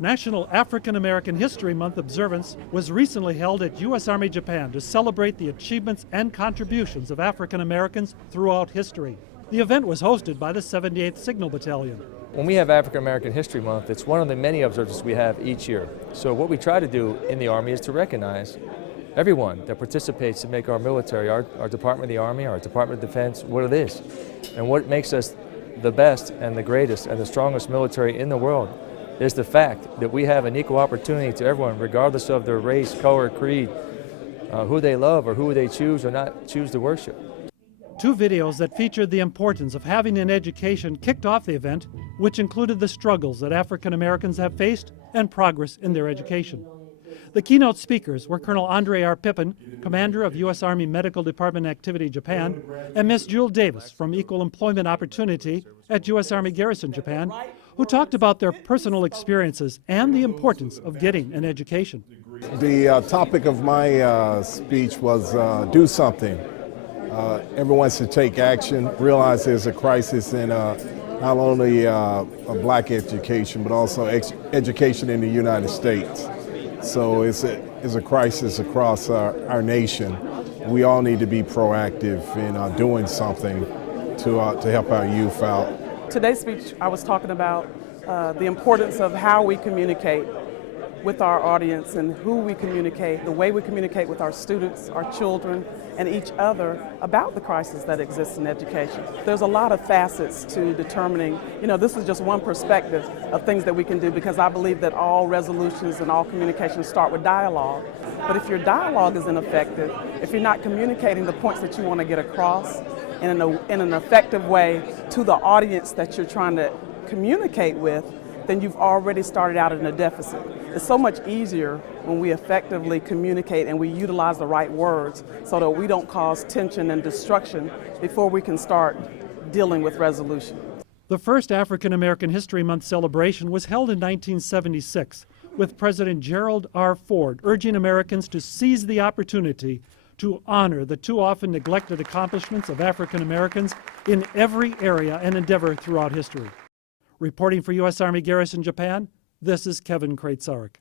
National African American History Month observance was recently held at U.S. Army Japan to celebrate the achievements and contributions of African Americans throughout history. The event was hosted by the 78th Signal Battalion. When we have African American History Month, it's one of the many observances we have each year. So what we try to do in the Army is to recognize everyone that participates to make our military, our Department of the Army, our Department of Defense, what it is. And what makes us the best and the greatest and the strongest military in the world is the fact that we have an equal opportunity to everyone, regardless of their race, color, creed, who they love or who they choose or not choose to worship. Two videos that featured the importance of having an education kicked off the event, which included the struggles that African Americans have faced and progress in their education. The keynote speakers were Colonel Andre R. Pippen, commander of U.S. Army Medical Department Activity Japan, and Miss Jewel Davis from Equal Employment Opportunity at U.S. Army Garrison Japan, who talked about their personal experiences and the importance of getting an education. The topic of my speech was do something. Everyone should take action, realize there's a crisis in not only a black education, but also education in the United States. So it's a crisis across our nation. We all need to be proactive in doing something to help our youth out. Today's speech, I was talking about the importance of how we communicate with our audience and who we communicate, the way we communicate with our students, our children, and each other about the crisis that exists in education. There's a lot of facets to determining, this is just one perspective of things that we can do, because I believe that all resolutions and all communications start with dialogue. But if your dialogue is ineffective, if you're not communicating the points that you want to get across in an effective way to the audience that you're trying to communicate with, then you've already started out in a deficit. It's so much easier when we effectively communicate and we utilize the right words so that we don't cause tension and destruction before we can start dealing with resolution. The first African American History Month celebration was held in 1976, with President Gerald R. Ford urging Americans to seize the opportunity to honor the too often neglected accomplishments of African Americans in every area and endeavor throughout history. Reporting for U.S. Army Garrison Japan, this is Kevin Kraitzarek.